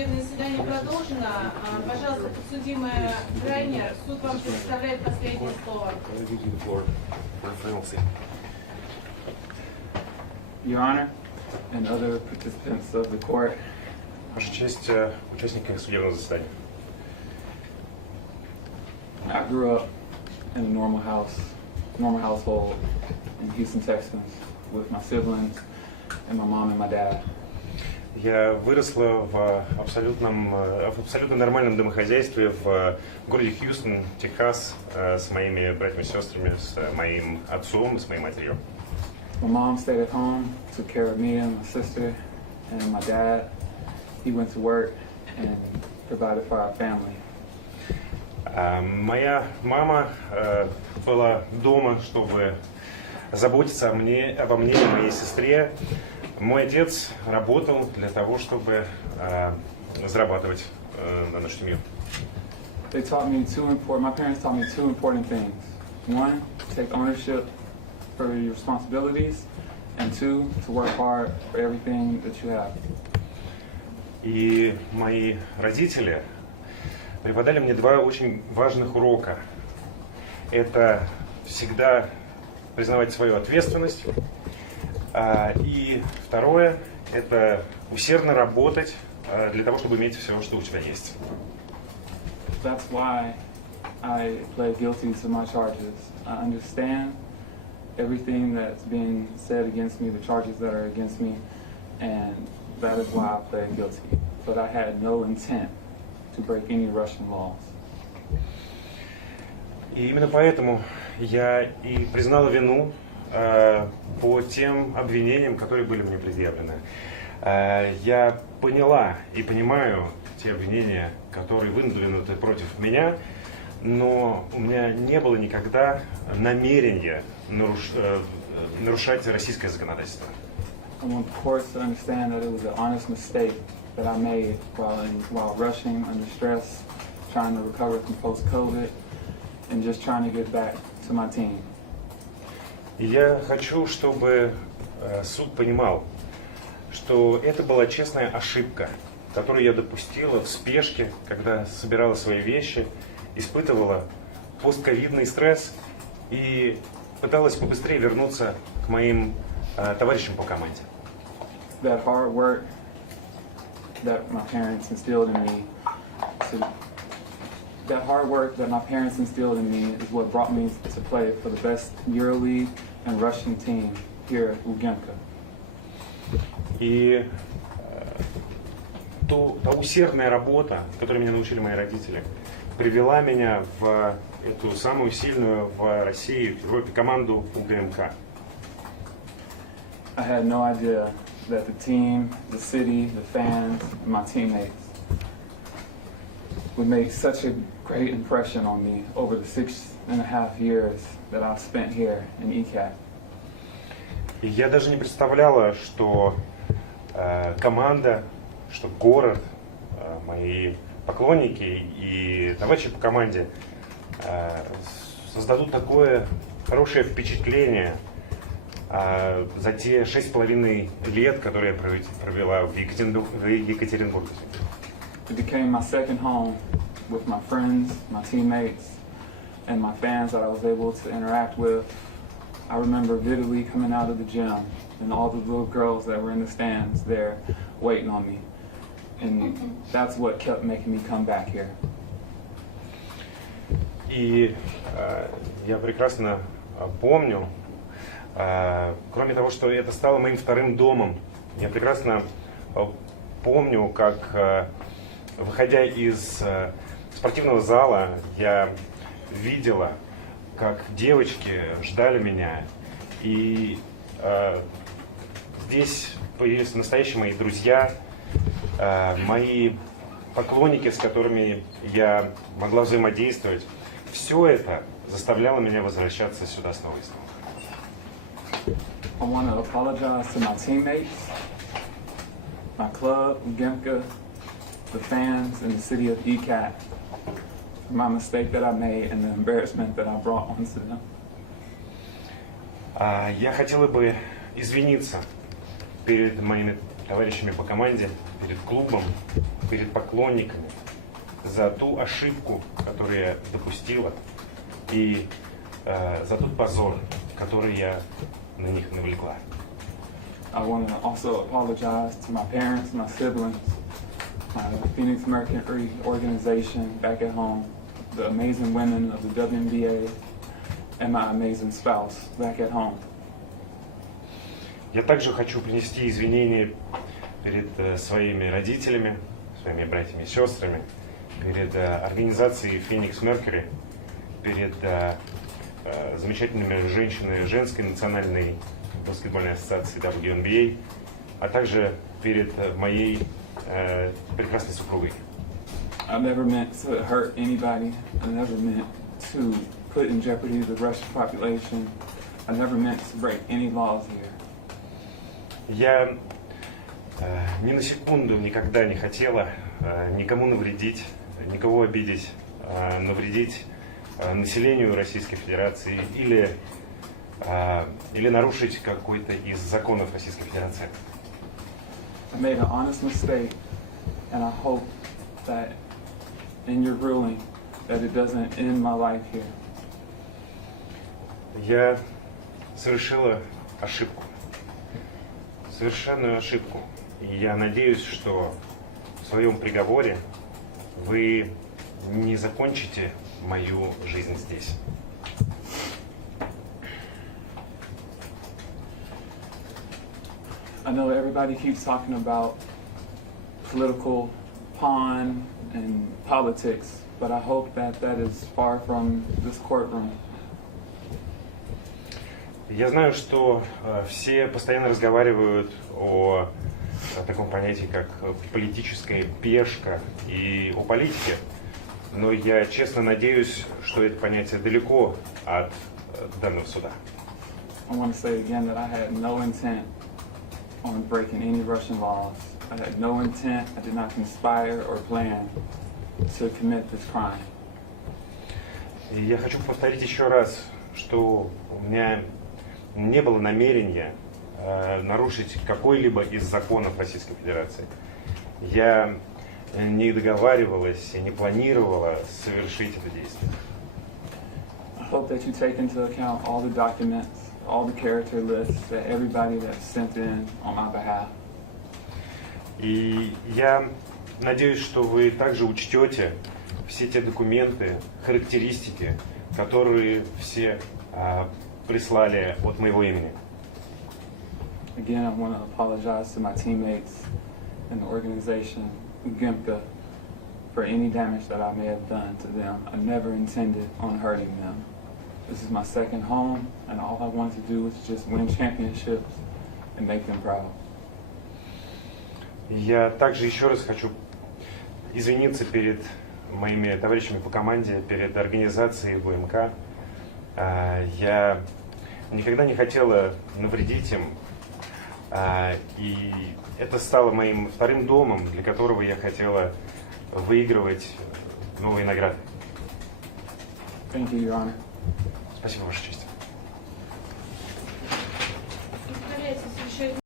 Судебное заседание продолжено. Пожалуйста, подсудимая Грайнер, суд вам предоставляет последнее слово. Your Honor, and other participants of the court. Ваша честь, участники судебного заседания. I grew up in a normal household in Houston, Texas, with my siblings and my mom and my dad. Я выросла в абсолютно нормальном домохозяйстве в городе Хьюстон, Техас, с моими братьями и сестрами, с моим отцом и с моей матерью. My mom stayed at home, took care of me and my sister, and my dad, he went to work and provided for our family. Моя мама была дома, чтобы заботиться обо мне и моей сестре. Мой отец работал для того, чтобы зарабатывать на нашу семью. My parents taught me two important things. One, to take ownership for your responsibilities, and two, to work hard for everything that you have. И мои родители преподали мне два очень важных урока. Это всегда признавать свою ответственность. И второе – это усердно работать для того, чтобы иметь все, что у тебя есть. That's why I pled guilty to my charges. I understand everything that's being said against me, the charges that are against me, and that is why I pled guilty. But I had no intent to break any Russian laws. И именно поэтому я и признала вину по тем обвинениям, которые были мне предъявлены. Я поняла и понимаю те обвинения, которые выдвинуты против меня, но у меня не было никогда намерения нарушать российское законодательство. I want the courts to understand that it was an honest mistake that I made while rushing under stress, trying to recover from post-COVID, and just trying to get back to my team. И я хочу, чтобы суд понимал, что это была честная ошибка, которую я допустила в спешке, когда собирала свои вещи, испытывала постковидный стресс и пыталась побыстрее вернуться к моим товарищам по команде. That hard work that my parents instilled in me, is what brought me to play for the best EuroLeague and Russian team here at Lubyanka. И та усердная работа, которой меня научили мои родители, привела меня в эту самую сильную в России, в Европе команду УГМК. I had no idea that the team, the city, the fans, and my teammates would make such a great impression on me over the 6.5 years that I've spent here in ECAT. И я даже не представляла, что команда, что город, мои поклонники и товарищи по команде создадут такое хорошее впечатление за те 6,5 лет, которые я провела в Екатеринбурге. It became my second home with my friends, my teammates, and my fans that I was able to interact with. I remember vividly coming out of the gym and all the little girls that were in the stands there waiting on me. And that's what kept making me come back here. И я прекрасно помню, кроме того, что это стало моим вторым домом, я прекрасно помню, как, выходя из спортивного зала, я видела, как девочки ждали меня, и здесь появились настоящие мои друзья, мои поклонники, с которыми я могла взаимодействовать. Все это заставляло меня возвращаться сюда снова и снова. I want to apologize to my teammates, my club, Gemka, the fans, and the city of ECAT for my mistake that I made and the embarrassment that I brought onto them. Я хотела бы извиниться перед моими товарищами по команде, перед клубом, перед поклонниками за ту ошибку, которую я допустила, и за тот позор, который я на них навлекла. I want to also apologize to my parents, my siblings, my Phoenix Mercury organization back at home, the amazing women of the WNBA, and my amazing spouse back at home. Я также хочу принести извинения перед своими родителями, своими братьями и сестрами, перед организацией Phoenix Mercury, перед замечательными женщинами женской национальной баскетбольной ассоциации WNBA, а также перед моей прекрасной супругой. I never meant to hurt anybody. I never meant to put in jeopardy the Russian population. I never meant to break any laws here. Я ни на секунду никогда не хотела никому навредить, никого обидеть, навредить населению Российской Федерации или нарушить какой-то из законов Российской Федерации. I made an honest mistake, and I hope that in your ruling that it doesn't end my life here. Я совершила ошибку, совершенную ошибку. И я надеюсь, что в своем приговоре вы не закончите мою жизнь здесь. I know everybody keeps talking about political pawn and politics, but I hope that that is far from this courtroom. Я знаю, что все постоянно разговаривают о таком понятии, как политическая пешка и о политике, но я честно надеюсь, что это понятие далеко от данного суда. I want to say again that I had no intent on breaking any Russian laws. I had no intent, I did not conspire or plan to commit this crime. И я хочу повторить еще раз, что у меня не было намерения нарушить какой-либо из законов Российской Федерации. Я не договаривалась и не планировала совершить это действие. I hope that you take into account all the documents, all the character lists that everybody that sent in on my behalf. И я надеюсь, что вы также учтете все те документы, характеристики, которые все прислали от моего имени. Again, I want to apologize to my teammates and the organization, GIMCA, for any damage that I may have done to them. I never intended on hurting them. This is my second home, and all I wanted to do was just win championships and make them proud. Я также еще раз хочу извиниться перед моими товарищами по команде, перед организацией ВМК. Я никогда не хотела навредить им, и это стало моим вторым домом, для которого я хотела выигрывать новые награды. Thank you, Your Honor. Спасибо, Ваша честь.